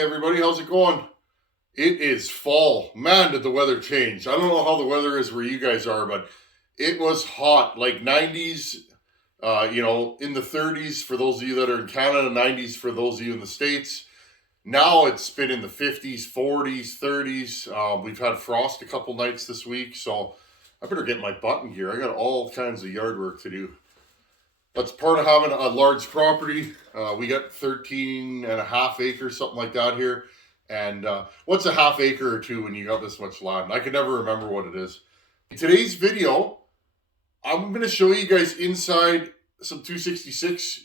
everybody, how's it going? It is fall. Man, did the weather change. I don't know how the weather is where you guys are, but it was hot, like 90s, in the 30s for those of you that are in Canada, 90s for those of you in the States. Now it's been in the 50s, 40s, 30s. We've had frost a couple nights this week, so I better get my butt in gear. I got all kinds of yard work to do. That's part of having a large property. We got 13 and a half acres, something like that here. And what's a half acre or two when you got this much land? I can never remember what it is. In today's video, I'm going to show you guys inside some 266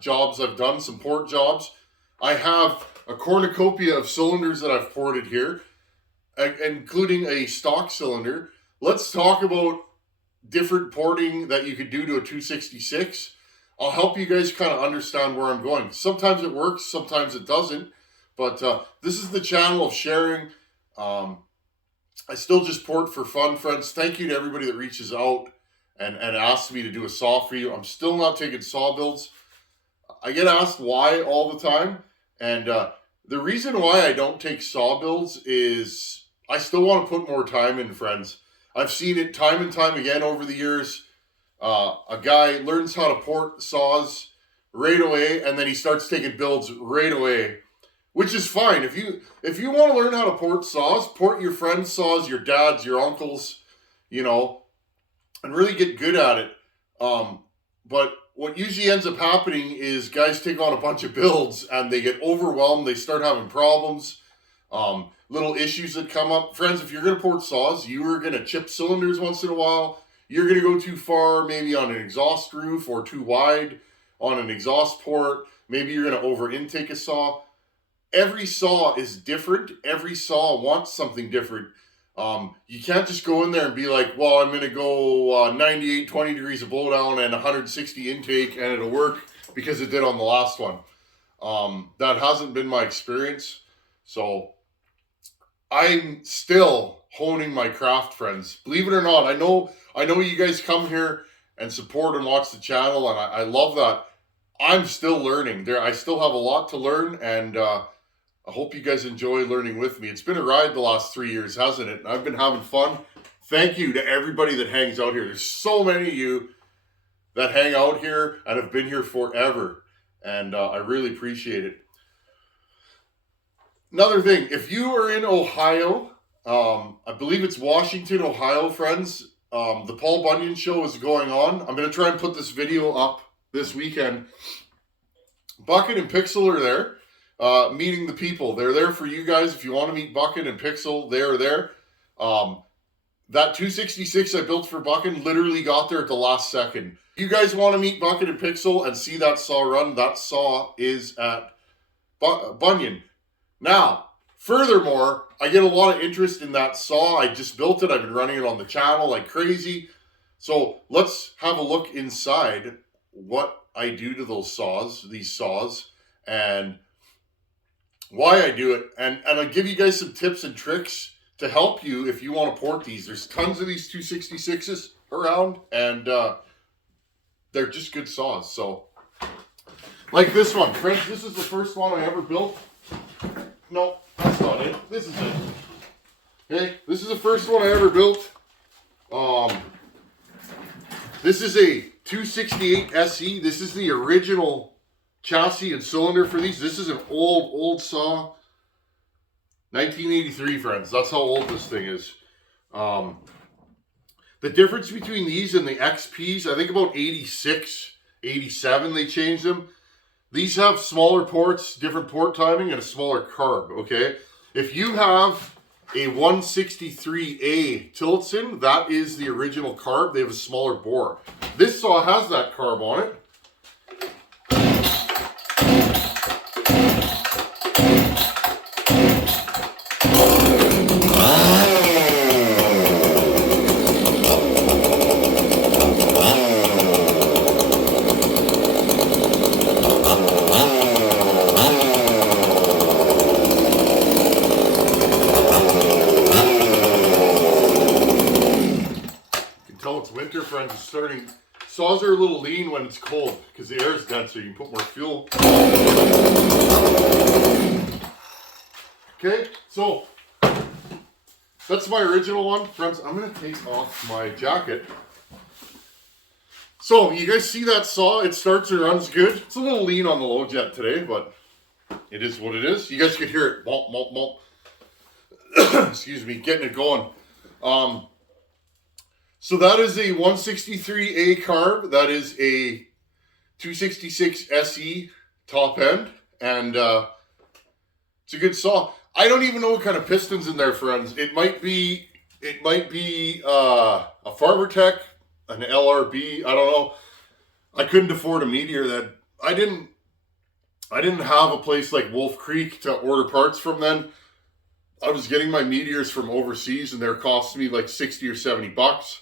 jobs I've done, some port jobs. I have a cornucopia of cylinders that I've ported here, including a stock cylinder. Let's talk about different porting that you could do to a 266. I'll help you guys kind of understand where I'm going. Sometimes it works, sometimes it doesn't. But this is the channel of sharing. I still just port for fun, friends. Thank you to everybody that reaches out and asks me to do a saw for you. I'm still not taking saw builds. I get asked why all the time. And the reason why I don't take saw builds is I still want to put more time in, friends. I've seen it time and time again over the years. A guy learns how to port saws right away, and then he starts taking builds right away, which is fine. If you want to learn how to port saws, port your friends' saws, your dad's, your uncle's, and really get good at it. But what usually ends up happening is guys take on a bunch of builds and they get overwhelmed. They start having problems. Little issues that come up. Friends, if you're going to port saws, you are going to chip cylinders once in a while. You're going to go too far, maybe on an exhaust roof, or too wide on an exhaust port. Maybe you're going to over intake a saw. Every saw is different. Every saw wants something different. You can't just go in there and be like, well, I'm going to go 98, 20 degrees of blowdown and 160 intake and it'll work because it did on the last one. That hasn't been my experience. So I'm still honing my craft, friends. Believe it or not, I know you guys come here and support and watch the channel, and I love that. I'm still learning. I still have a lot to learn, and I hope you guys enjoy learning with me. It's been a ride the last 3 years, hasn't it? And I've been having fun. Thank you to everybody that hangs out here. There's so many of you that hang out here and have been here forever, and I really appreciate it. Another thing, if you are in Ohio, I believe it's Washington, Ohio, friends, the Paul Bunyan show is going on. I'm going to try and put this video up this weekend. Bucket and Pixel are there, meeting the people. They're there for you guys. If you want to meet Bucket and Pixel, they're there. That 266 I built for Bucket literally got there at the last second. If you guys want to meet Bucket and Pixel and see that saw run, that saw is at Bunyan. Now, furthermore, I get a lot of interest in that saw. I just built it. I've been running it on the channel like crazy. So let's have a look inside what I do to these saws, and why I do it. And I'll give you guys some tips and tricks to help you if you want to port these. There's tons of these 266s around, and they're just good saws. So, like this one. Friends, this is the first one I ever built. No, that's not it. This is it. Okay, this is the first one I ever built. This is a 268 SE. This is the original chassis and cylinder for these. This is an old saw. 1983, friends. That's how old this thing is. The difference between these and the XPs, I think about 86, 87 they changed them. These have smaller ports, different port timing, and a smaller carb, okay? If you have a 163A Tillotson, that is the original carb. They have a smaller bore. This saw has that carb on it. Friends, it's starting. Saws are a little lean when it's cold because the air is denser. You can put more fuel. Okay, so that's my original one. Friends, I'm going to take off my jacket. So, you guys see that saw? It starts and runs good. It's a little lean on the low jet today, but it is what it is. You guys could hear it. Malt, malt, malt. Excuse me, getting it going. So that is a 163A carb. That is a 266 SE top end. And it's a good saw. I don't even know what kind of piston's in there, friends. It might be a Farmer Tech, an LRB. I don't know. I couldn't afford a Meteor. That I didn't have a place like Wolf Creek to order parts from then. I was getting my Meteors from overseas, and they're costing me like 60 or 70 bucks.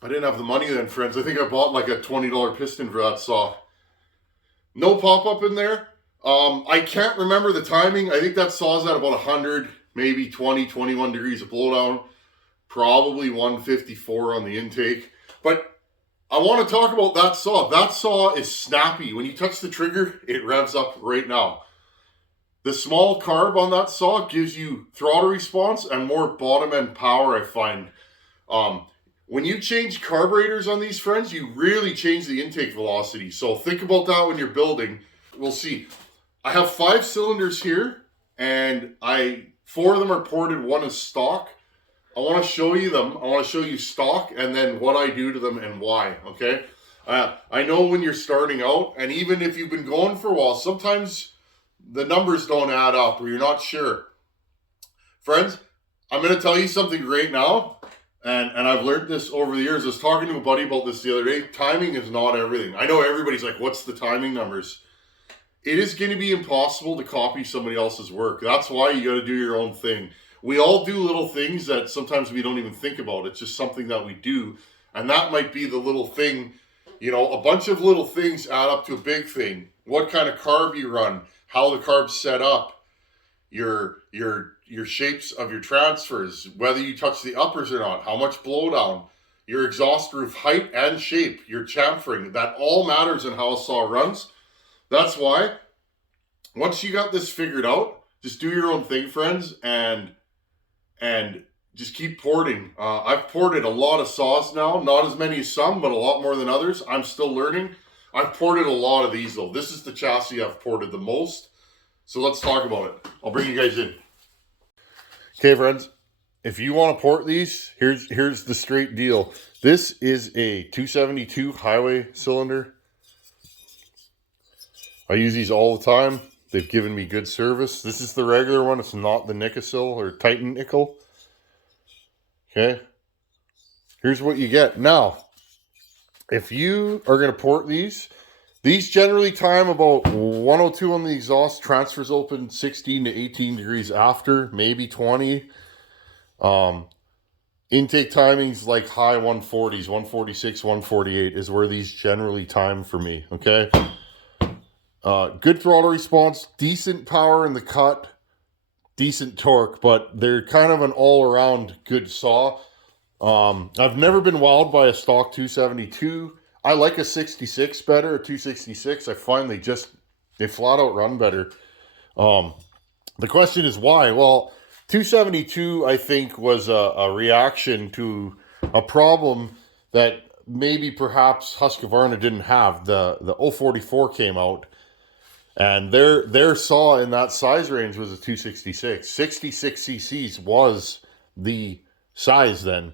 I didn't have the money then, friends. I think I bought like a $20 piston for that saw. No pop-up in there. I can't remember the timing. I think that saw's at about 100, maybe 20, 21 degrees of blowdown. Probably 154 on the intake. But I want to talk about that saw. That saw is snappy. When you touch the trigger, it revs up right now. The small carb on that saw gives you throttle response and more bottom end power, I find. When you change carburetors on these, friends, you really change the intake velocity. So think about that when you're building. We'll see. I have 5 cylinders here, and 4 of them are ported, 1 is stock. I want to show you them. I want to show you stock and then what I do to them and why, okay? I know when you're starting out, and even if you've been going for a while, sometimes the numbers don't add up or you're not sure. Friends, I'm going to tell you something right now, and I've learned this over the years. I was talking to a buddy about this the other day. Timing is not everything. I know everybody's like, what's the timing numbers? It is going to be impossible to copy somebody else's work. That's why you got to do your own thing. We all do little things that sometimes we don't even think about. It's just something that we do. And that might be the little thing. You know, a bunch of little things add up to a big thing. What kind of carb you run, how the carb's set up, your shapes of your transfers, whether you touch the uppers or not, how much blowdown, your exhaust roof height and shape, your chamfering. That all matters in how a saw runs. That's why, once you got this figured out, just do your own thing, friends, and just keep porting. I've ported a lot of saws now, not as many as some, but a lot more than others. I'm still learning. I've ported a lot of these, though. This is the chassis I've ported the most. So let's talk about it. I'll bring you guys in. Okay, friends, if you want to port these, here's the straight deal. This is a 272 highway cylinder. I use these all the time. They've given me good service. This is the regular one. It's not the Nicosil or Titan Nickel. Okay. Here's what you get. Now, if you are going to port these generally time about 102 on the exhaust. Transfers open 16 to 18 degrees after, maybe 20. Intake timings like high 140s, 146, 148 is where these generally time for me. Okay. Good throttle response, decent power in the cut, decent torque, but they're kind of an all-around good saw. I've never been wowed by a stock 272. I like a 66 better, a 266. I find they flat out run better. The question is why? Well, 272, I think, was a reaction to a problem that maybe perhaps Husqvarna didn't have. The 044 came out. And their saw in that size range was a 266. 66 cc's was the size then,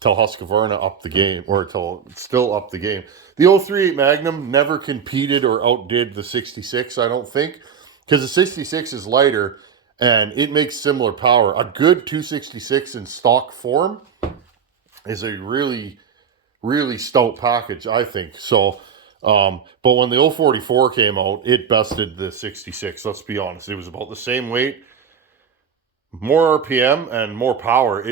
till Husqvarna upped the game, or till still upped the game. The 038 Magnum never competed or outdid the 66, I don't think, because the 66 is lighter and it makes similar power. A good 266 in stock form is a really, really stout package, I think. So, but when the 044 came out, it bested the 66. Let's be honest. It was about the same weight, more RPM and more power.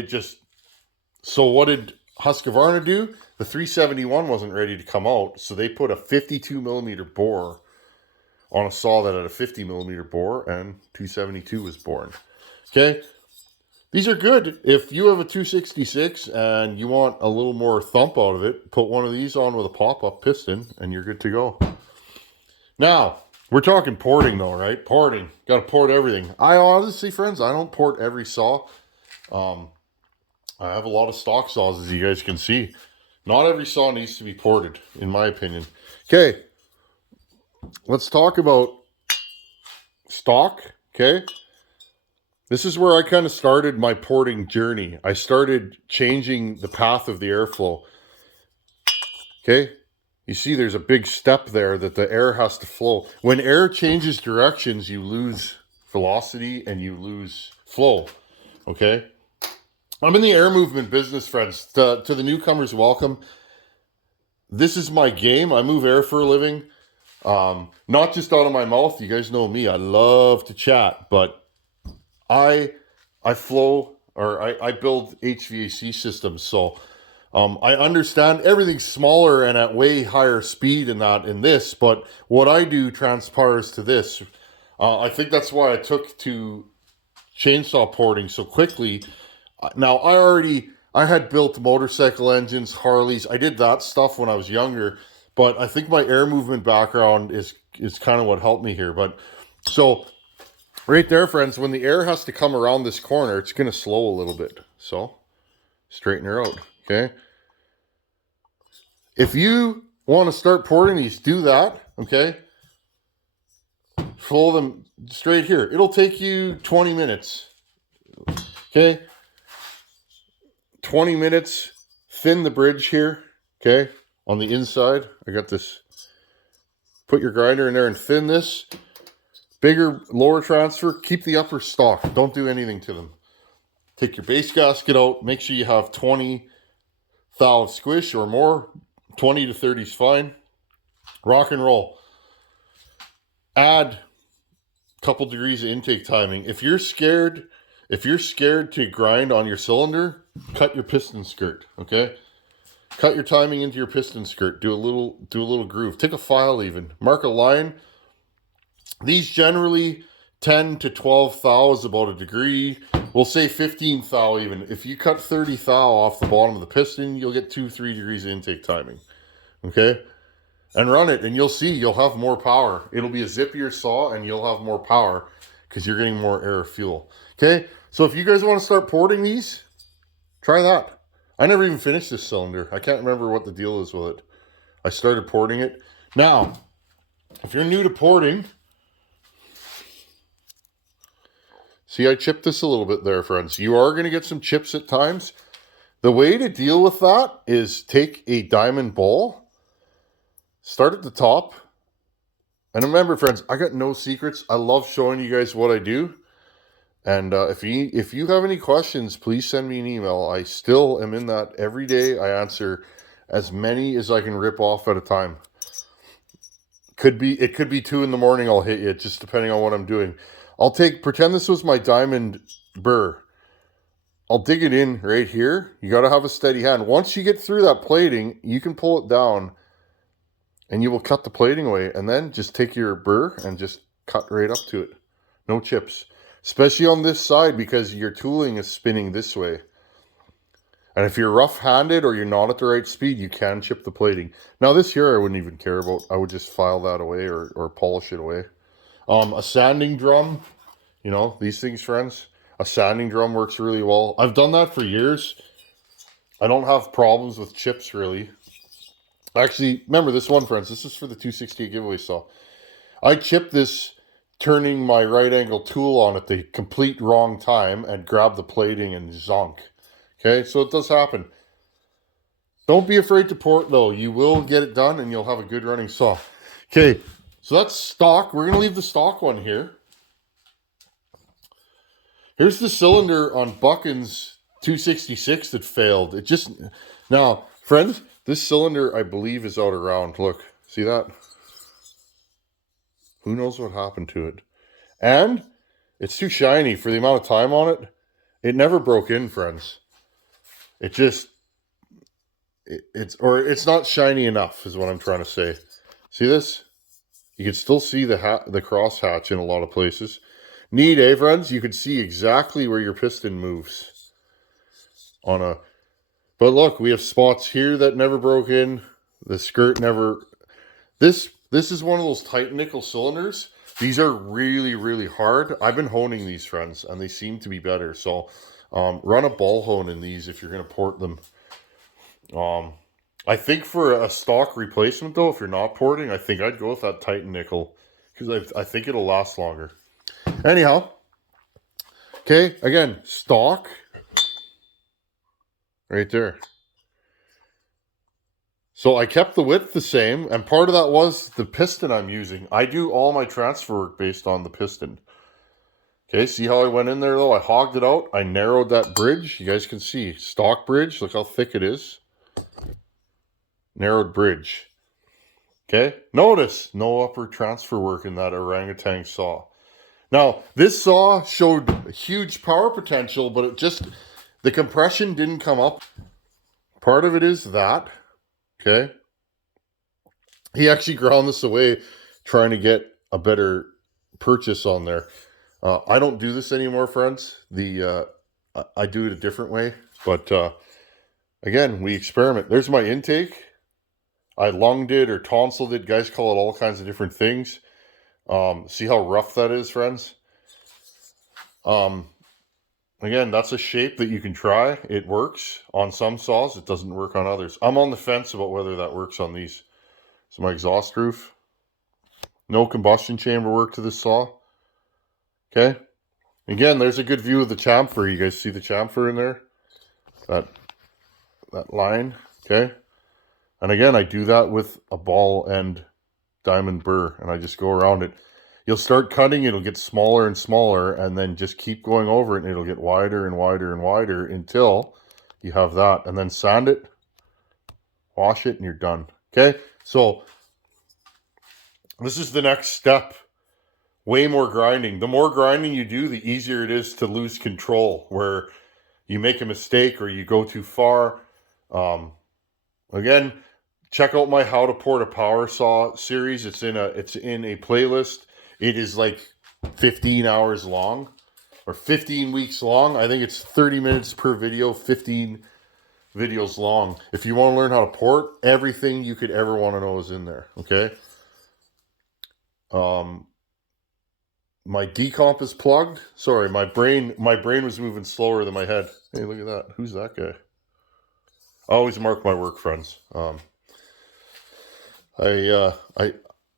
So what did Husqvarna do? The 371 wasn't ready to come out. So they put a 52 millimeter bore on a saw that had a 50 millimeter bore, and 272 was born. Okay. These are good. If you have a 266 and you want a little more thump out of it, put one of these on with a pop-up piston and you're good to go. Now, We're talking porting though, right? Porting. Got to port everything. I honestly, friends, I don't port every saw. I have a lot of stock saws, as you guys can see. Not every saw needs to be ported, in my opinion. Okay, let's talk about stock, okay? This is where I kind of started my porting journey. I started changing the path of the airflow. Okay, you see there's a big step there that the air has to flow. When air changes directions, you lose velocity and you lose flow. Okay, I'm in the air movement business, friends. To the newcomers, welcome. This is my game. I move air for a living. Not just out of my mouth. You guys know me. I love to chat, but I flow, or I build HVAC systems. So I understand everything's smaller and at way higher speed in this, but what I do transpires to this. I think that's why I took to chainsaw porting so quickly. Now I had built motorcycle engines, Harleys. I did that stuff when I was younger, but I think my air movement background is kind of what helped me here. But so right there, friends, when the air has to come around this corner, it's going to slow a little bit. So straighten her out, okay? If you want to start porting these, do that, okay? Flow them straight here. It'll take you 20 minutes, okay? 20 minutes, thin the bridge here, okay? On the inside, I got this. Put your grinder in there and thin this. Bigger, lower transfer, keep the upper stock. Don't do anything to them. Take your base gasket out. Make sure you have 20 thou of squish or more. 20 to 30 is fine. Rock and roll. Add a couple degrees of intake timing. If you're scared to grind on your cylinder, cut your piston skirt, okay? Cut your timing into your piston skirt. Do a little groove. Take a file even. Mark a line. These generally 10 to 12 thou is about a degree. We'll say 15 thou even. If you cut 30 thou off the bottom of the piston, you'll get 2-3 degrees of intake timing. Okay? And run it, and you'll see you'll have more power. It'll be a zippier saw, and you'll have more power because you're getting more air fuel. Okay? So if you guys want to start porting these, try that. I never even finished this cylinder. I can't remember what the deal is with it. I started porting it. Now, if you're new to porting, see, I chipped this a little bit there, friends. You are going to get some chips at times. The way to deal with that is take a diamond ball, start at the top. And remember, friends, I got no secrets. I love showing you guys what I do. And if you have any questions, please send me an email. I still am in that every day. I answer as many as I can rip off at a time. It could be 2 in the morning. I'll hit you, just depending on what I'm doing. Pretend this was my diamond burr. I'll dig it in right here. You got to have a steady hand. Once you get through that plating, you can pull it down and you will cut the plating away. And then just take your burr and just cut right up to it. No chips. Especially on this side because your tooling is spinning this way. And if you're rough-handed or you're not at the right speed, you can chip the plating. Now this here I wouldn't even care about. I would just file that away or polish it away. A sanding drum, you know, these things, friends. A sanding drum works really well. I've done that for years. I don't have problems with chips, really. Actually, remember this one, friends. This is for the 268 giveaway saw. I chipped this turning my right angle tool on at the complete wrong time and grabbed the plating and zonk. Okay, so it does happen. Don't be afraid to port, though. You will get it done and you'll have a good running saw. Okay. So that's stock. We're going to leave the stock one here. Here's the cylinder on Buchan's 266 that failed. Now, friends, this cylinder, I believe, is out around. Look, see that? Who knows what happened to it? And it's too shiny for the amount of time on it. It never broke in, friends. It's not shiny enough is what I'm trying to say. See this? You can still see the cross hatch in a lot of places. Neat, eh, friends? You can see exactly where your piston moves. But look, we have spots here that never broke in. The skirt never... This This is one of those tight nickel cylinders. These are really, really hard. I've been honing these, friends, and they seem to be better. So run a ball hone in these if you're going to port them. I think for a stock replacement, though, if you're not porting, I think I'd go with that Titan nickel because I think it'll last longer. Anyhow, okay, again, stock right there. So I kept the width the same, and part of that was the piston I'm using. I do all my transfer work based on the piston. Okay, see how I went in there, though? I hogged it out. I narrowed that bridge. You guys can see. Stock bridge. Look how thick it is. Narrowed bridge. Okay, notice no upper transfer work in that orangutan saw. Now, this saw showed huge power potential, but it just, the compression didn't come up. Part of it is that, okay? He actually ground this away trying to get a better purchase on there. I don't do this anymore, friends. I do it a different way, but again, we experiment. There's my intake. I lunged it or tonsiled it. Guys call it all kinds of different things. See how rough that is, friends? Again, that's a shape that you can try. It works on some saws. It doesn't work on others. I'm on the fence about whether that works on these. So my exhaust roof. No combustion chamber work to this saw. Okay. Again, there's a good view of the chamfer. You guys see the chamfer in there? That line. Okay. And again, I do that with a ball end diamond burr, and I just go around it. You'll start cutting, it'll get smaller and smaller, and then just keep going over it, and it'll get wider and wider and wider until you have that. And then sand it, wash it, and you're done. Okay? So, this is the next step. Way more grinding. The more grinding you do, the easier it is to lose control, where you make a mistake or you go too far. Again, check out my How to Port a Power Saw series. It's in a playlist. It is like 15 hours long or 15 weeks long. I think it's 30 minutes per video, 15 videos long. If you want to learn how to port, everything you could ever want to know is in there. Okay. My decomp is plugged. Sorry, my brain was moving slower than my head. Hey, look at that. Who's that guy? I always mark my work, friends.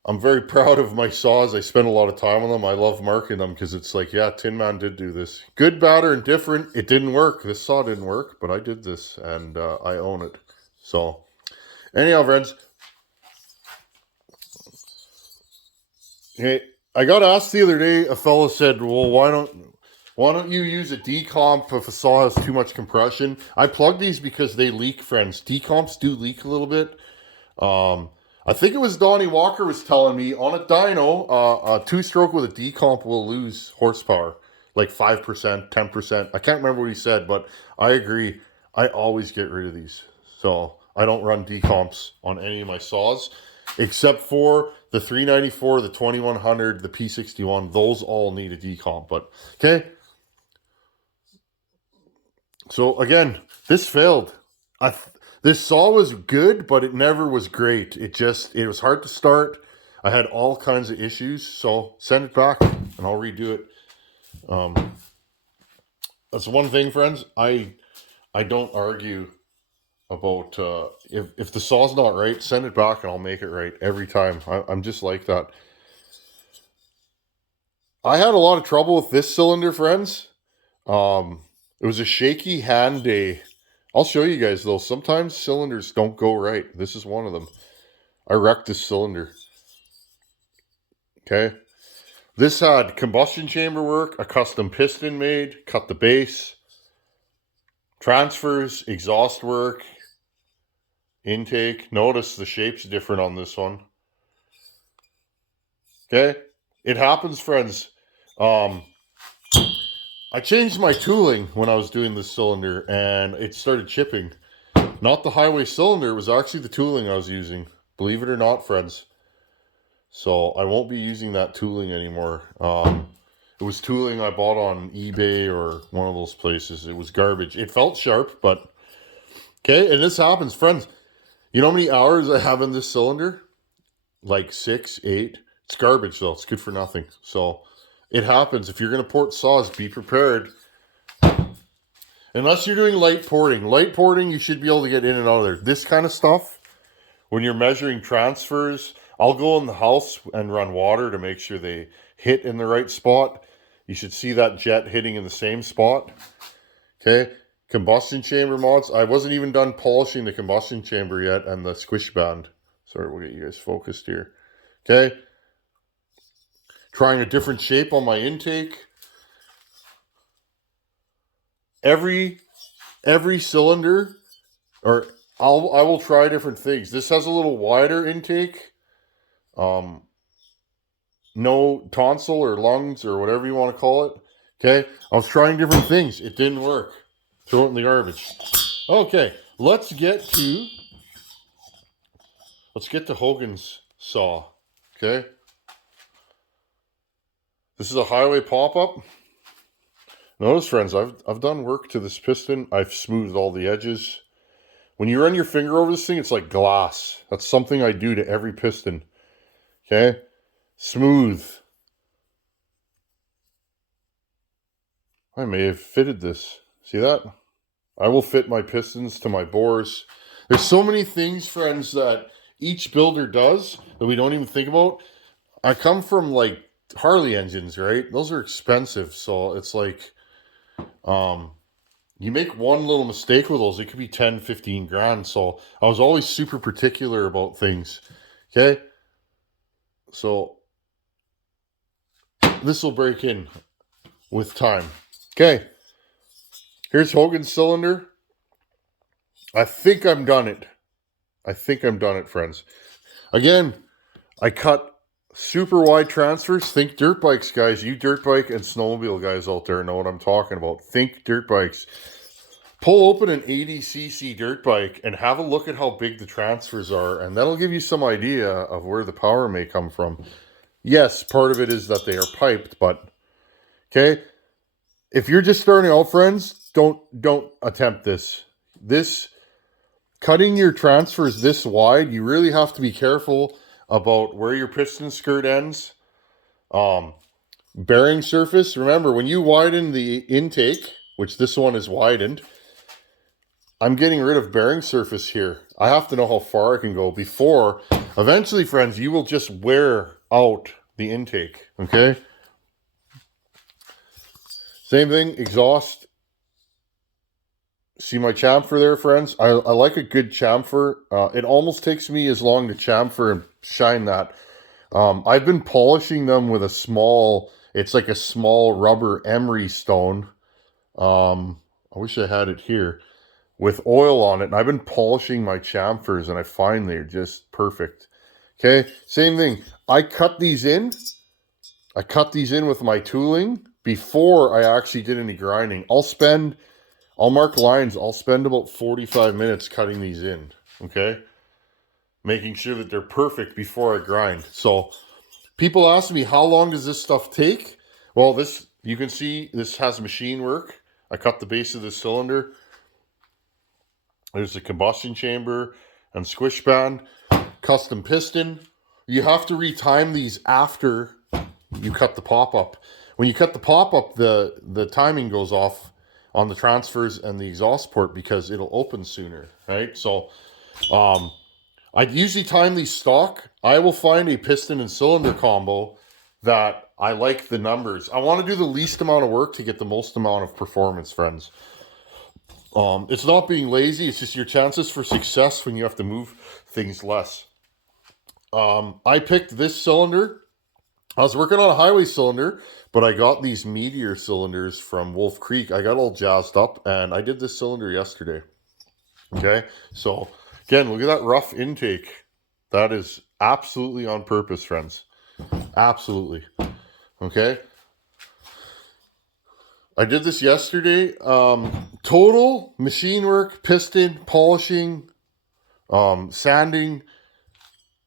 I'm very proud of my saws. I spend a lot of time on them. I love marking them because it's like, yeah, Tin Man did do this. Good, bad, or indifferent. It didn't work. This saw didn't work, but I did this, and I own it. So, anyhow, friends. Hey, I got asked the other day. A fellow said, "Well, why don't you use a decomp if a saw has too much compression?" I plug these because they leak, friends. Decomps do leak a little bit. I think it was Donnie Walker was telling me on a dyno, a two-stroke with a decomp will lose horsepower, like 5%, 10%. I can't remember what he said, but I agree. I always get rid of these. So I don't run decomps on any of my saws, except for the 394, the 2100, the P61. Those all need a decomp, but okay. So again, this failed. This saw was good, but it never was great. It was hard to start. I had all kinds of issues, so send it back and I'll redo it. That's one thing, friends. I don't argue about if the saw's not right, send it back and I'll make it right every time. I'm just like that. I had a lot of trouble with this cylinder, friends. It was a shaky hand day. I'll show you guys though. Sometimes cylinders don't go right. This is one of them. I wrecked this cylinder. Okay. This had combustion chamber work, a custom piston made, cut the base, transfers, exhaust work, intake. Notice the shape's different on this one. Okay. It happens, friends. I changed my tooling when I was doing this cylinder and it started chipping. Not the highway cylinder, it was actually the tooling I was using. Believe it or not, friends. So I won't be using that tooling anymore. It was tooling I bought on eBay or one of those places. It was garbage. It felt sharp, but okay. And this happens, friends. You know how many hours I have in this cylinder? like 6, 8. It's garbage though. It's good for nothing. So it happens. If you're going to port saws, be prepared. Unless you're doing light porting. Light porting, you should be able to get in and out of there. This kind of stuff, when you're measuring transfers, I'll go in the house and run water to make sure they hit in the right spot. You should see that jet hitting in the same spot. Okay. Combustion chamber mods. I wasn't even done polishing the combustion chamber yet and the squish band. Sorry, we'll get you guys focused here. Okay. Trying a different shape on my intake. Every cylinder, or I will try different things. This has a little wider intake. No tonsil or lungs or whatever you want to call it. Okay. I was trying different things. It didn't work. Throw it in the garbage. Okay. Let's get to Hogan's saw. Okay. This is a highway pop-up. Notice, friends, I've done work to this piston. I've smoothed all the edges. When you run your finger over this thing, it's like glass. That's something I do to every piston. Okay? Smooth. I may have fitted this. See that? I will fit my pistons to my bores. There's so many things, friends, that each builder does that we don't even think about. I come from like Harley engines, right? Those are expensive. So it's like, you make one little mistake with those, it could be 10, 15 grand. So I was always super particular about things. Okay. So this will break in with time. Okay. Here's Hogan's cylinder. I think I'm done it. Friends. Again, I cut super wide transfers. Think dirt bikes, guys. You dirt bike and snowmobile guys out there know what I'm talking about. Think dirt bikes. Pull open an 80cc dirt bike and have a look at how big the transfers are, and that'll give you some idea of where the power may come from. Yes, part of it is that they are piped, but okay. If you're just starting out, friends, don't attempt this. Cutting your transfers this wide, you really have to be careful about where your piston skirt ends. Bearing surface. Remember, when you widen the intake, which this one is widened, I'm getting rid of bearing surface here. I have to know how far I can go before, eventually, friends, you will just wear out the intake, okay? Same thing, exhaust. See my chamfer there, friends? I like a good chamfer. It almost takes me as long to chamfer and shine that. I've been polishing them with it's like a small rubber emery stone. I wish I had it here. With oil on it, and I've been polishing my chamfers, and I find they're just perfect. Okay, same thing. I cut these in with my tooling before I actually did any grinding. I'll mark lines. I'll spend about 45 minutes cutting these in. Okay, making sure that they're perfect before I grind. So people ask me, how long does this stuff take? Well, you can see this has machine work. I cut the base of the cylinder. There's the combustion chamber and squish band, custom piston. You have to retime these after you cut the pop-up. When you cut the pop-up, the timing goes off on the transfers and the exhaust port because it'll open sooner, right? So I usually time these stock. I will find a piston and cylinder combo that I like the numbers. I want to do the least amount of work to get the most amount of performance, friends. It's not being lazy. It's just your chances for success when you have to move things less. I picked this cylinder. I was working on a highway cylinder, but I got these Meteor cylinders from Wolf Creek. I got all jazzed up, and I did this cylinder yesterday. Okay, so again, look at that rough intake. That is absolutely on purpose, friends. Absolutely. Okay. I did this yesterday. Total machine work, piston, polishing, sanding,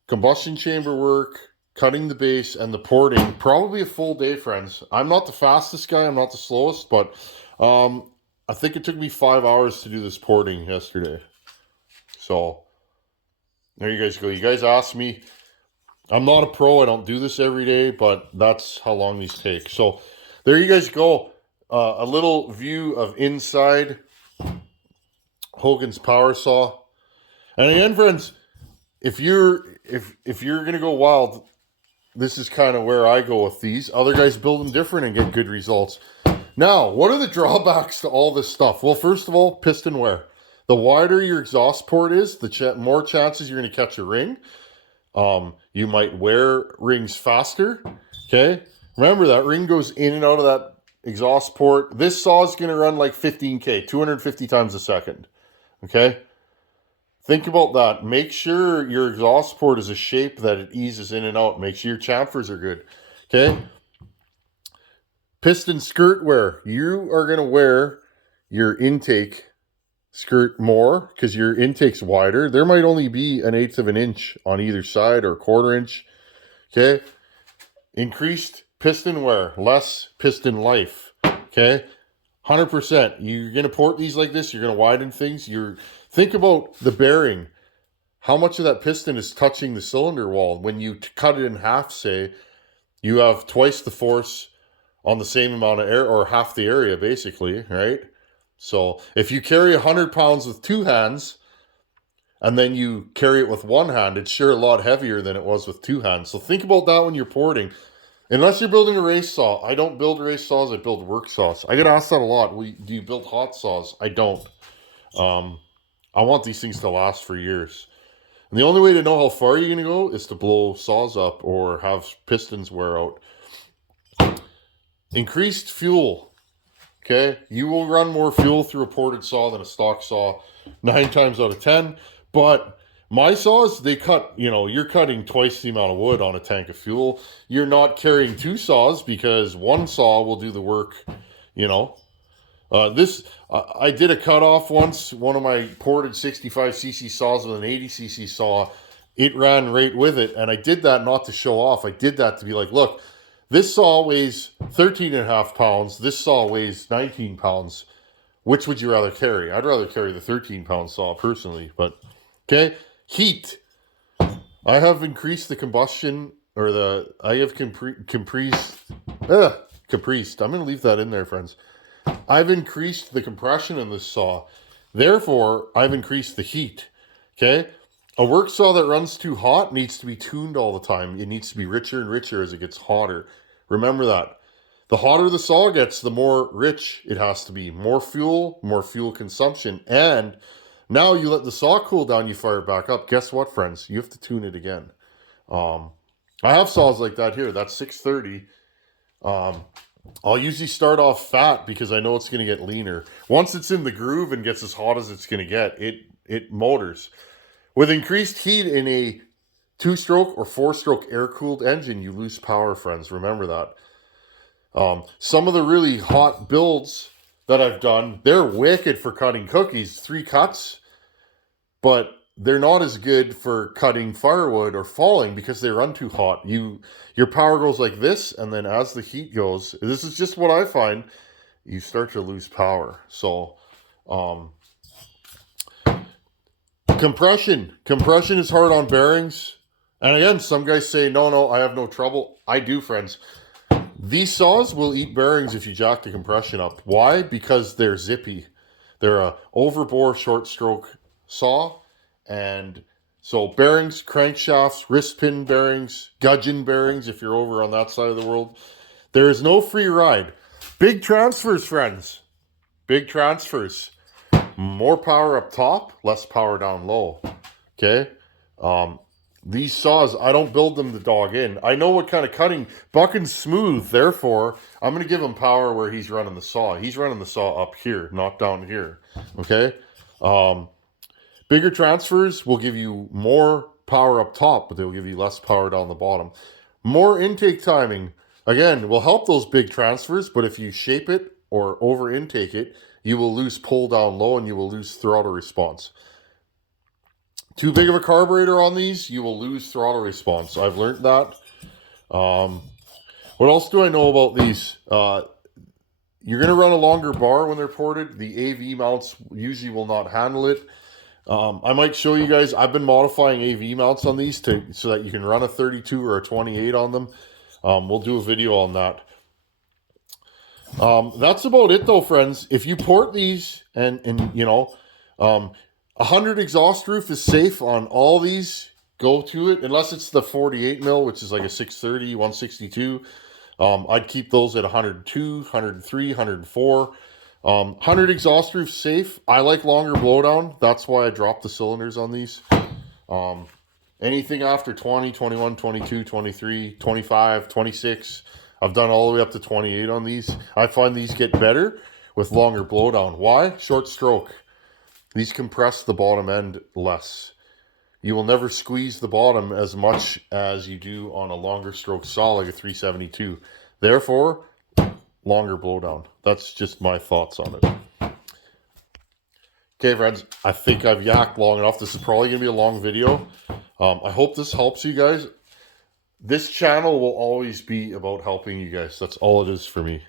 combustion chamber work, cutting the base, and the porting. Probably a full day, friends. I'm not the fastest guy. I'm not the slowest, but I think it took me 5 hours to do this porting yesterday. So there you guys go. You guys asked me I'm not a pro. I don't do this every day, but that's how long these take. So there you guys go. A little view of inside Hogan's power saw. And again, friends, if you're gonna go wild, this is kind of where I go with these. Other guys build them different and get good results. Now, what are the drawbacks to all this stuff? Well, first of all, piston wear. The wider your exhaust port is, the more chances you're going to catch a ring. You might wear rings faster. Okay, remember that ring goes in and out of that exhaust port. This saw is going to run like 15K, 250 times a second. Okay, think about that. Make sure your exhaust port is a shape that it eases in and out. Make sure your chamfers are good. Okay. Piston skirt wear. You are going to wear your intake skirt more because your intake's wider. There might only be 1/8 of an inch on either side or 1/4 inch. Okay. Increased piston wear, less piston life. Okay. 100%. You're going to port these like this. You're going to widen things. Think about the bearing. How much of that piston is touching the cylinder wall? When you cut it in half, say, you have twice the force on the same amount of air, or half the area, basically, right? So if you carry 100 pounds with 2 hands, and then you carry it with 1 hand, it's sure a lot heavier than it was with 2 hands. So think about that when you're porting. Unless you're building a race saw. I don't build race saws, I build work saws. I get asked that a lot. Do you build hot saws? I don't. I want these things to last for years. And the only way to know how far you're going to go is to blow saws up or have pistons wear out. Increased fuel. Okay, you will run more fuel through a ported saw than a stock saw 9 times out of 10. But my saws, they cut, you're cutting twice the amount of wood on a tank of fuel. You're not carrying 2 saws because 1 saw will do the work, I did a cutoff once, one of my ported 65cc saws with an 80cc saw. It ran right with it. And I did that not to show off. I did that to be like, look, this saw weighs 13.5 pounds. This saw weighs 19 pounds. Which would you rather carry? I'd rather carry the 13-pound saw personally. But, okay. Heat. I have increased the combustion, I have capriced. I'm going to leave that in there, friends. I've increased the compression in this saw. Therefore, I've increased the heat. Okay. A work saw that runs too hot needs to be tuned all the time. It needs to be richer and richer as it gets hotter. Remember that. The hotter the saw gets, the more rich it has to be. More fuel consumption. And now you let the saw cool down, you fire it back up. Guess what, friends? You have to tune it again. I have saws like that here. That's 630. I'll usually start off fat because I know it's going to get leaner. Once it's in the groove and gets as hot as it's going to get, it motors. With increased heat in a 2-stroke or 4-stroke air-cooled engine, you lose power, friends. Remember that. Some of the really hot builds that I've done, they're wicked for cutting cookies. 3 cuts, but they're not as good for cutting firewood or falling because they run too hot. Your power goes like this, and then as the heat goes, this is just what I find, you start to lose power. So, compression is hard on bearings. And again, some guys say, no, I have no trouble. I do, friends. These saws will eat bearings if you jack the compression up. Why? Because they're zippy. They're a overbore short stroke saw. And so bearings, crankshafts, wrist pin bearings, gudgeon bearings, if you're over on that side of the world. There is no free ride. Big transfers, friends. Big transfers. More power up top, less power down low. Okay? These saws, I don't build them to dog in. I know what kind of cutting. Buckin's smooth, therefore, I'm going to give him power where he's running the saw. He's running the saw up here, not down here. Okay? Bigger transfers will give you more power up top, but they'll give you less power down the bottom. More intake timing, again, will help those big transfers, but if you shape it or over intake it, you will lose pull down low and you will lose throttle response. Too big of a carburetor on these, you will lose throttle response. I've learned that. What else do I know about these? You're going to run a longer bar when they're ported. The AV mounts usually will not handle it. I might show you guys. I've been modifying AV mounts on these so that you can run a 32 or a 28 on them. We'll do a video on that. That's about it though, friends. If you port these and you know, 100 exhaust roof is safe on all these. Go to it, unless it's the 48 mil, which is like a 630, 162. I'd keep those at 102, 103, 104. 100 exhaust roof safe. I like longer blowdown. That's why I dropped the cylinders on these. Anything after 20, 21, 22, 23, 25, 26. I've done all the way up to 28 on these. I find these get better with longer blowdown. Why? Short stroke. These compress the bottom end less. You will never squeeze the bottom as much as you do on a longer stroke saw like a 372. Therefore, longer blowdown. That's just my thoughts on it. Okay, friends, I think I've yacked long enough. This is probably going to be a long video. I hope this helps you guys. This channel will always be about helping you guys. That's all it is for me.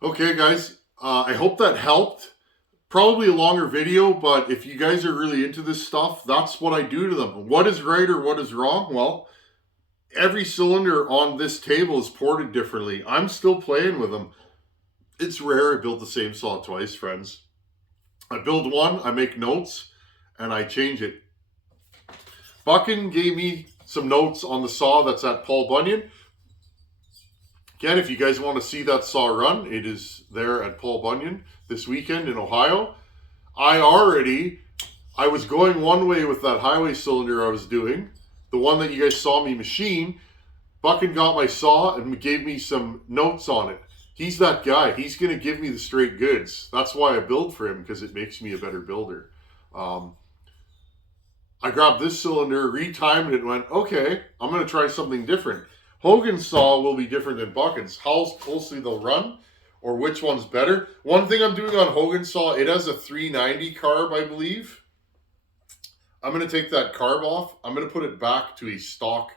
Okay, guys, I hope that helped. Probably a longer video, but if you guys are really into this stuff, that's what I do to them. What is right or what is wrong? Well, every cylinder on this table is ported differently. I'm still playing with them. It's rare I build the same saw twice, friends. I build one, I make notes, and I change it. Buckin gave me some notes on the saw that's at Paul Bunyan. Again, if you guys want to see that saw run, it is there at Paul Bunyan this weekend in Ohio. I was going one way with that highway cylinder I was doing. The one that you guys saw me machine. Buckin got my saw and gave me some notes on it. He's that guy. He's going to give me the straight goods. That's why I build for him, because it makes me a better builder. I grabbed this cylinder, retimed it, and went, okay, I'm going to try something different. Hogan's saw will be different than Buckin's. How closely they'll run, or which one's better. One thing I'm doing on Hogan's saw, it has a 390 carb, I believe. I'm going to take that carb off. I'm going to put it back to a stock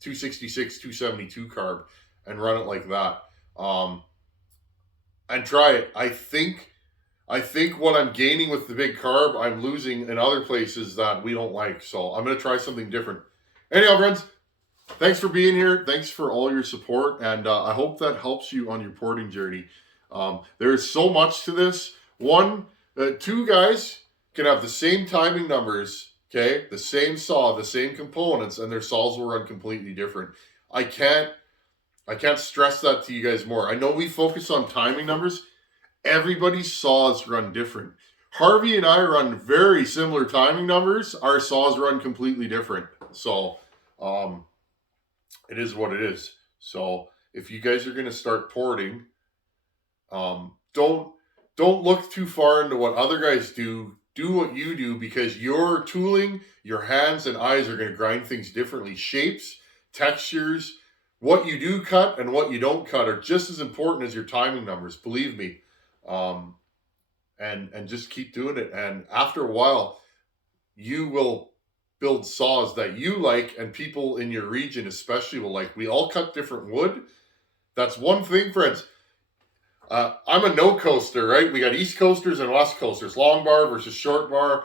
266, 272 carb and run it like that. And try it. I think what I'm gaining with the big carb, I'm losing in other places that we don't like. So I'm going to try something different. Anyhow, friends, thanks for being here. Thanks for all your support. And I hope that helps you on your porting journey. There's so much to this. Two guys can have the same timing numbers, okay? The same saw, the same components, and their saws will run completely different. I can't stress that to you guys more. I know we focus on timing numbers. Everybody's saws run different. Harvey and I run very similar timing numbers. Our saws run completely different. So, it is what it is. So, if you guys are going to start porting, don't look too far into what other guys do. Do what you do, because your tooling, your hands and eyes are going to grind things differently. Shapes, textures, what you do cut and what you don't cut are just as important as your timing numbers. Believe me. And just keep doing it. And after a while, you will build saws that you like, and people in your region especially will like. We all cut different wood. That's one thing, friends. I'm a no coaster, right? We got East coasters and West coasters. Long bar versus short bar.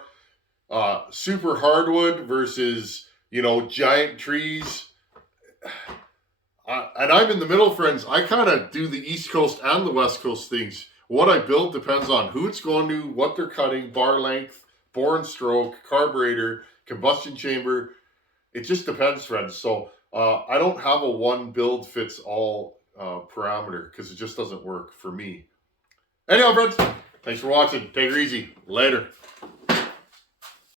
Super hardwood versus, giant trees. And I'm in the middle, friends. I kind of do the East Coast and the West Coast things. What I build depends on who it's going to, what they're cutting, bar length, bore and stroke, carburetor, combustion chamber. It just depends, friends. So I don't have a one build fits all parameter, because it just doesn't work for me. Anyhow, friends, thanks for watching. Take it easy. Later.